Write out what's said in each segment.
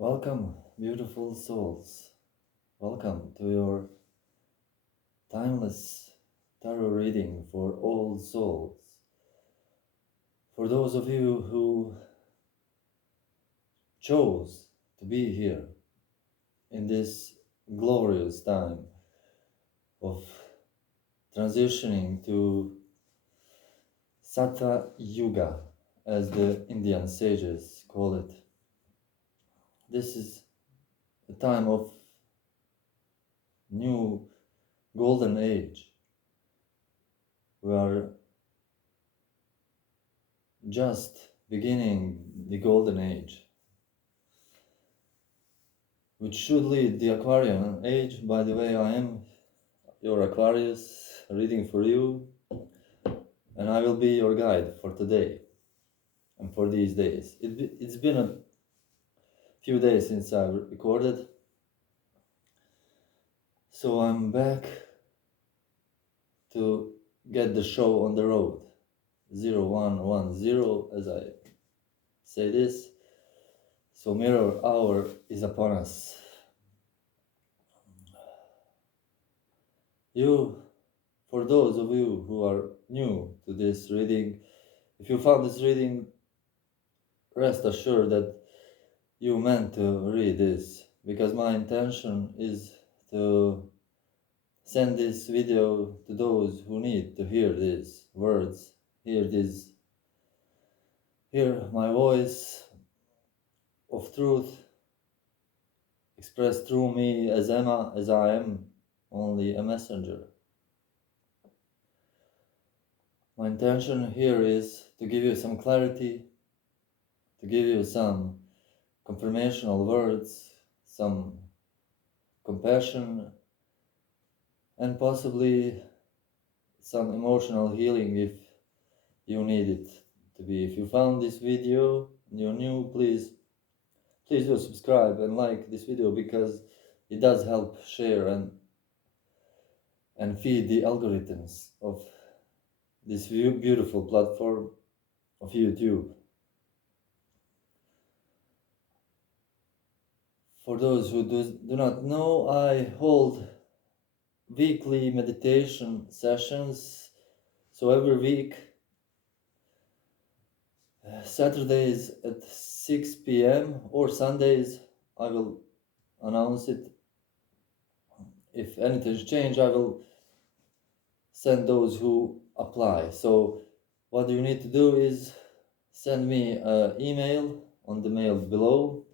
Welcome, beautiful souls. Welcome to your timeless tarot reading for all souls. For those of you who chose to be here in this glorious time of transitioning to Sattva Yuga, as the Indian sages call it. This is a time of new golden age. We are just beginning the golden age, which should lead the Aquarian age. By the way, I am your Aquarius reading for you, and I will be your guide for today and for these days. It's been a few days since I recorded, so I'm back to get the show on the road. 0110, as I say this. So mirror hour is upon us. For those of you who are new to this reading, if you found this reading, rest assured that you meant to read this, because my intention is to send this video to those who need to hear these words, hear my voice of truth expressed through me as I am only a messenger. My intention here is to give you some clarity, to give you some confirmational words, some compassion, and possibly some emotional healing if you need it to be. If you found this video and you're new, please do subscribe and like this video, because it does help share and feed the algorithms of this beautiful platform of YouTube. For those who do not know, I hold weekly meditation sessions. So every week, Saturdays at 6 p.m. or Sundays, I will announce it. If anything's changed, I will send those who apply. So what you need to do is send me an email on the mail below.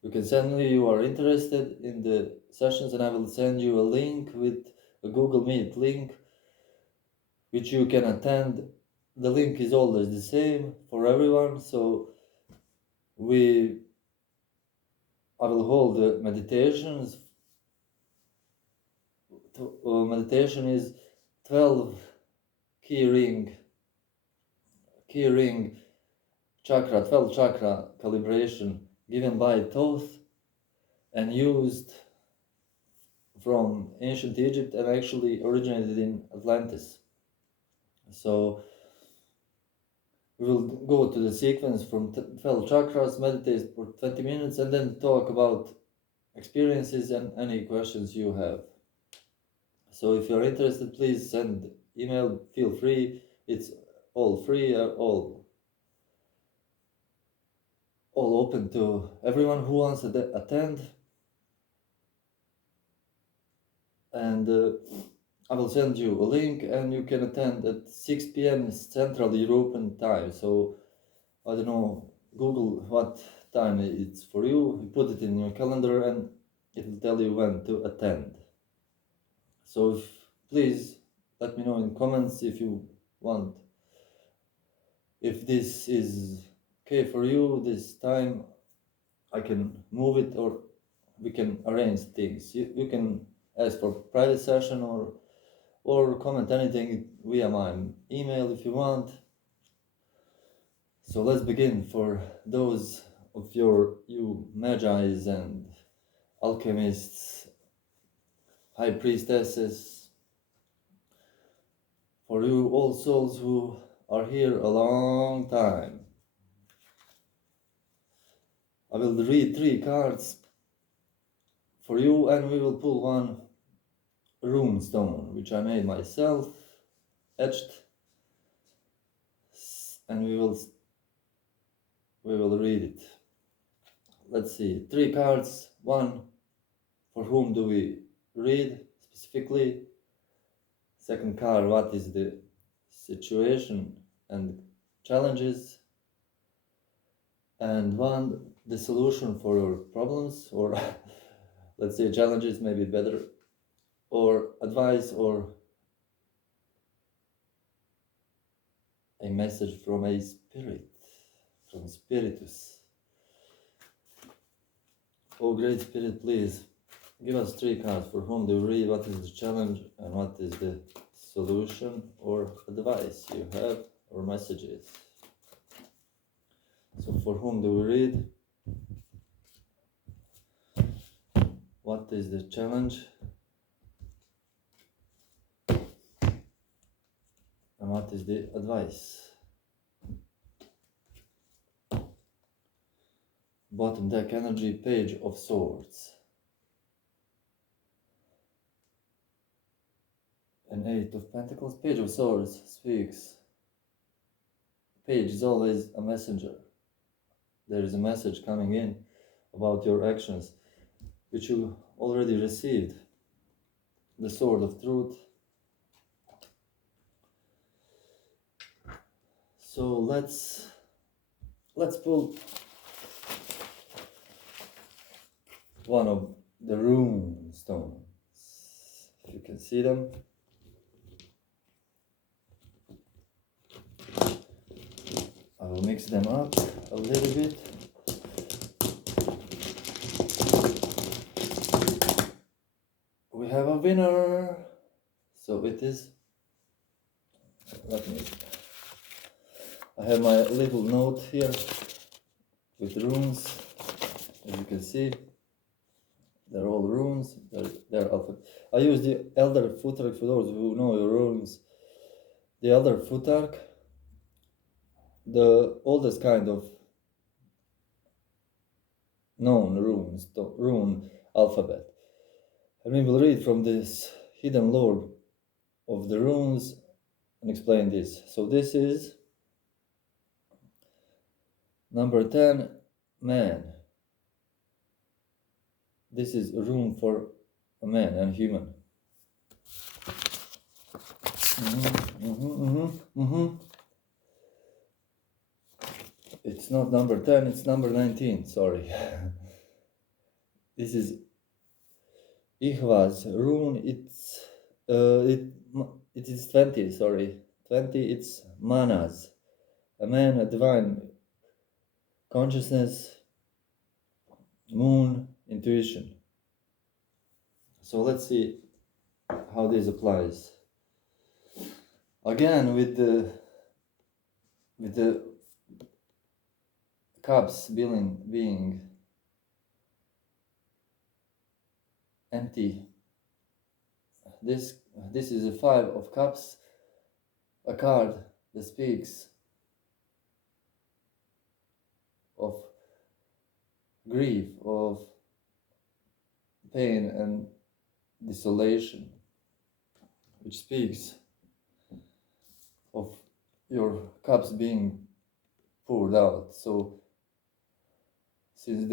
You can send me you are interested in the sessions, and I will send you a link with a Google Meet link which you can attend. The link is always the same for everyone, so I will hold the meditations. Meditation is 12 key ring chakra, 12 chakra calibration given by Thoth and used from ancient Egypt and actually originated in Atlantis. So we will go to the sequence from 12 chakras, meditate for 20 minutes, and then talk about experiences and any questions you have. So if you're interested, please send email, feel free. It's all free, all open to everyone who wants to attend. And I will send you a link, and you can attend at 6 p.m. Central European time. So I don't know, Google what time it's for you. You put it in your calendar and it will tell you when to attend. So please let me know in comments if you want, if this is okay for you this time. I can move it, or we can arrange things. You can ask for private session or comment anything via my email if you want. So let's begin. For those of you Magis and Alchemists, High-priestesses, for you all souls who are here a long time, I will read 3 cards for you, and we will pull one rune stone, which I made myself, etched, and we will read it. Let's see, 3 cards. 1, for whom do we read specifically? Second card, what is the situation and challenges? And 1, the solution for your problems, or let's say challenges, maybe better, or advice, or a message from a spirit, from Spiritus. Oh, great spirit, please give us 3 cards. For whom do we read? What is the challenge and what is the solution or advice you have, or messages? So for whom do we read? What is the challenge? And what is the advice? Bottom deck energy, Page of Swords. An 8 of Pentacles. Page of Swords speaks. Page is always a messenger. There is a message coming in about your actions, which you already received. The Sword of Truth. So let's pull one of the rune stones. If you can see them. I will mix them up a little bit. We have a winner. So it is, I have my little note here with runes. As you can see, they're all runes. They're alphabet. I use the Elder Futhark for those who know your runes. The Elder Futhark, the oldest kind of known rune alphabet. And we will read from this hidden lore of the runes and explain this. So this is number 10, man. This is a rune for a man and human. It's not number 10, it's number 19, sorry. This is Ihva's rune. It is 20, sorry. 20, it's manas. A man, a divine consciousness, moon, intuition. So let's see how this applies. Again, with the cups being empty. This is a 5 of cups, a card that speaks of grief, of pain and desolation, which speaks of your cups being poured out. So since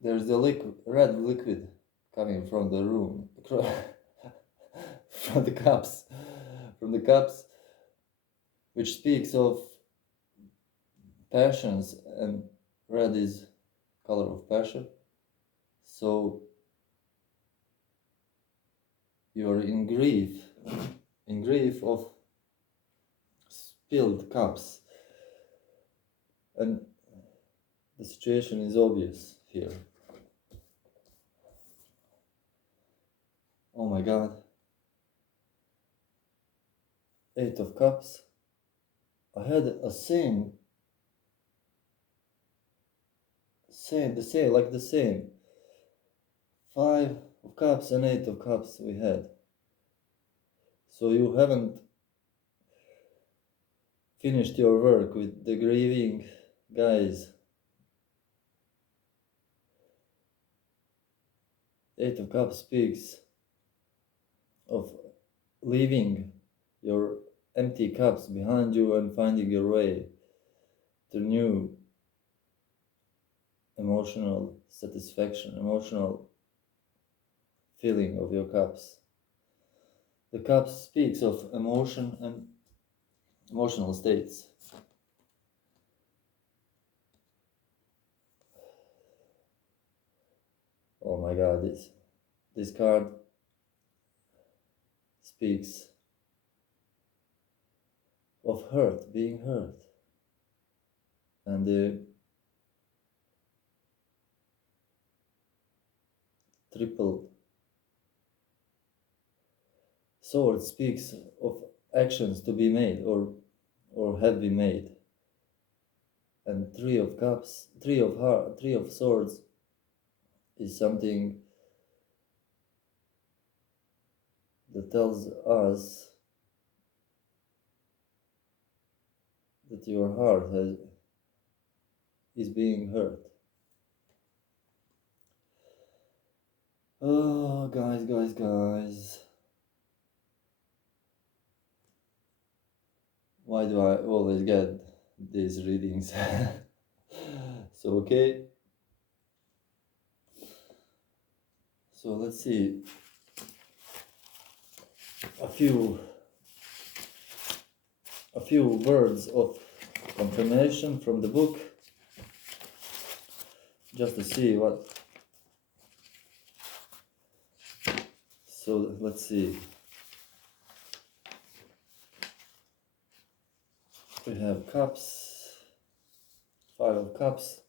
there's the red liquid coming from the room, from the cups, which speaks of passions, and red is color of passion. So you are in grief of spilled cups, and the situation is obvious here. Oh my God. 8 of Cups. I had a same, like the same. 5 of Cups and 8 of Cups we had. So you haven't finished your work with the grieving, guys. Eight of Cups speaks of leaving your empty cups behind you and finding your way to new emotional satisfaction, emotional filling of your cups. The cup speaks of emotion and emotional states. Oh my God, this card speaks of hurt, being hurt, and the triple sword speaks of actions to be made or have been made, and three of cups, three of swords is something that tells us that your heart is being hurt. Oh, guys. Why do I always get these readings? So, okay. So let's see a few words of confirmation from the book, just to see what. So let's see. We have cups, 5 of cups.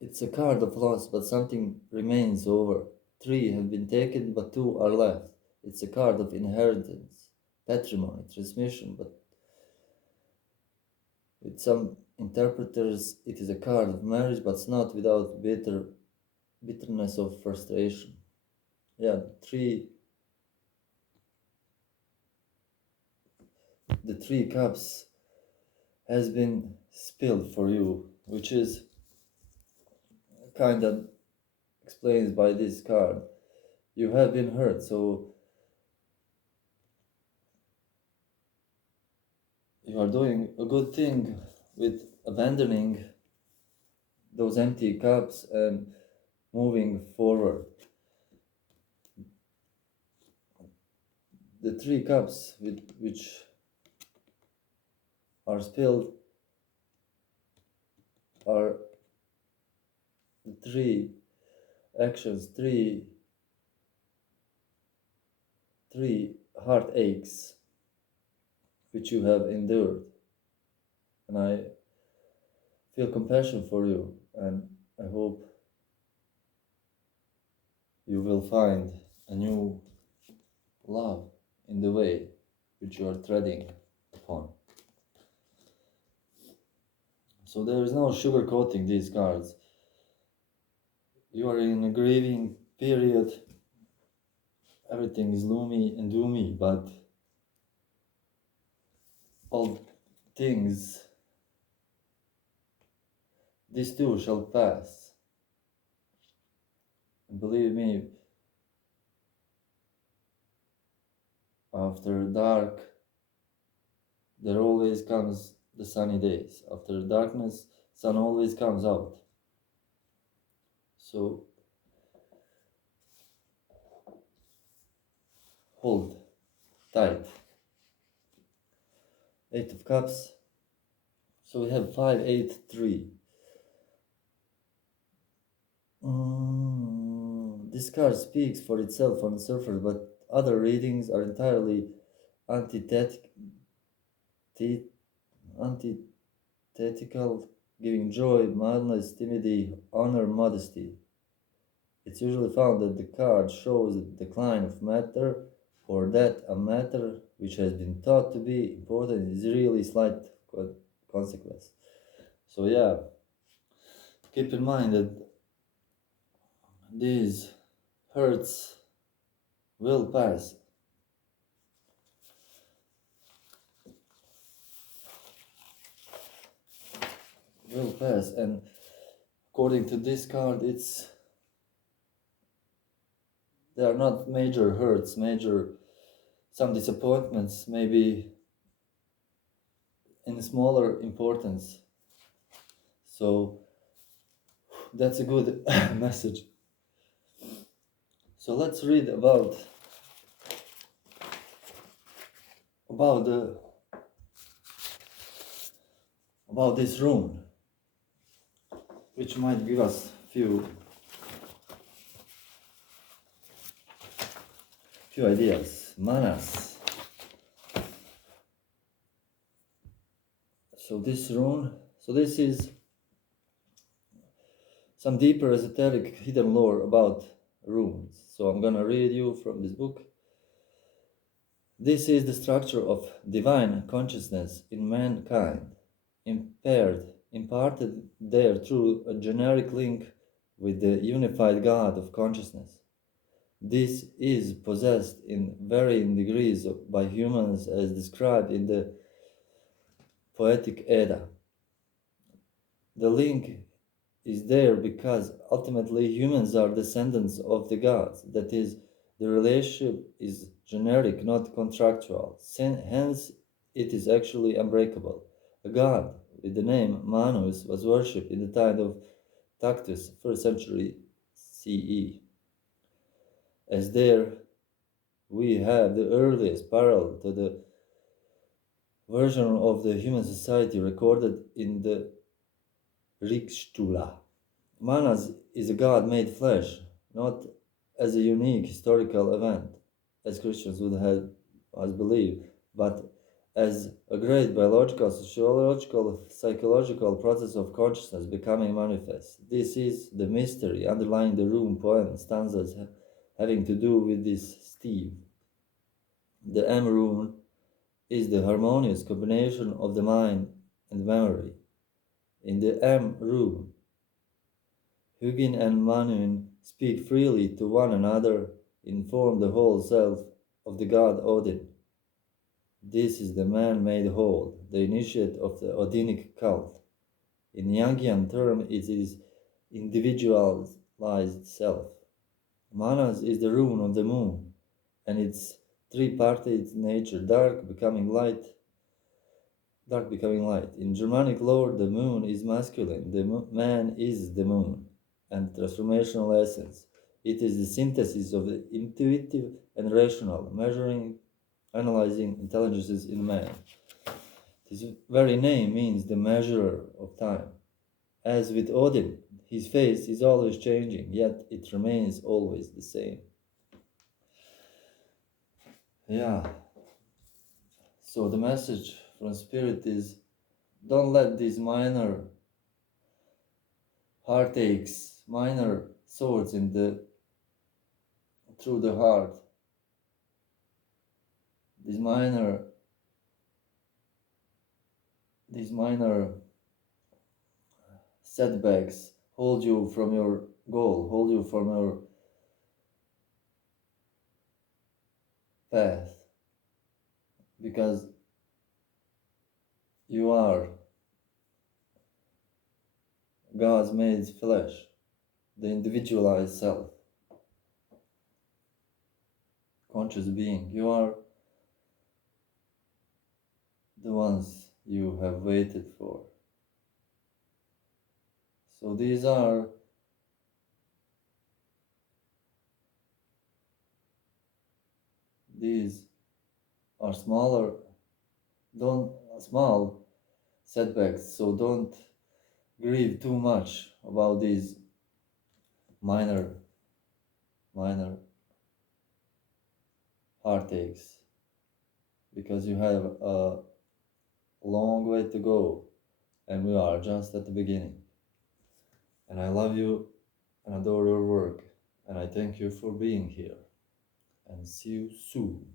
It's a card of loss, but something remains over. 3 have been taken, but 2 are left. It's a card of inheritance, patrimony, transmission, but with some interpreters it is a card of marriage, but it's not without bitterness of frustration. Yeah, the 3 cups has been spilled for you, which is kind of explains by this card. You have been hurt, so you are doing a good thing with abandoning those empty cups and moving forward. The 3 cups which are spilled are the 3 actions, three heartaches which you have endured, and I feel compassion for you, and I hope you will find a new love in the way which you are treading upon. So there is no sugarcoating these cards. You are in a grieving period. Everything is gloomy and doomy, but all things, this too shall pass. And believe me, after dark, there always comes the sunny days. After darkness, sun always comes out. So hold tight. 8 of Cups. So we have 5, 8, 3. This card speaks for itself on the surface, but other readings are entirely antithetical, giving joy, mildness, timidity, honor, modesty. It's usually found that the card shows a decline of matter, or that a matter which has been thought to be important is really slight consequence. So yeah, keep in mind that these hurts will pass. real fast. And according to this card, there are not major hurts, some disappointments, maybe in smaller importance. So that's a good message. So let's read about the about this rune, which might give us few ideas. Manas. So this is some deeper esoteric hidden lore about runes. So I'm gonna read you from this book. This is the structure of divine consciousness in mankind, imparted there through a generic link with the unified God of consciousness. This is possessed in varying degrees by humans as described in the Poetic Edda. The link is there because ultimately humans are descendants of the gods. That is, the relationship is generic, not contractual. Hence, it is actually unbreakable. A god with the name Manus was worshipped in the time of Tacitus, 1st century CE. As there we have the earliest parallel to the version of the human society recorded in the Rikshtula. Manas is a god made flesh, not as a unique historical event, as Christians would have us believe, but as a great biological, sociological, psychological process of consciousness becoming manifest. This is the mystery underlying the rune poem stanzas having to do with this Steve. The M rune is the harmonious combination of the mind and memory. In the M rune, Hugin and Manun speak freely to one another, inform the whole self of the god Odin. This is the man made whole, the initiate of the Odinic cult. In Jungian term, it is individualized self. Manas is the rune of the moon, and its three-parted nature, dark becoming light. In Germanic lore, the moon is masculine, the man is the moon, and transformational essence. It is the synthesis of the intuitive and rational, measuring, analyzing intelligences in man. His very name means the measurer of time. As with Odin, his face is always changing, yet it remains always the same. Yeah. So the message from Spirit is, don't let these minor heartaches, minor swords through the heart, these minor setbacks hold you from your goal, hold you from your path, because you are God's made flesh, the individualized self, conscious being. You are the ones you have waited for. So these are small setbacks, so don't grieve too much about these minor heartaches, because you have a long way to go and we are just at the beginning. And I love you and adore your work, and I thank you for being here, and see you soon.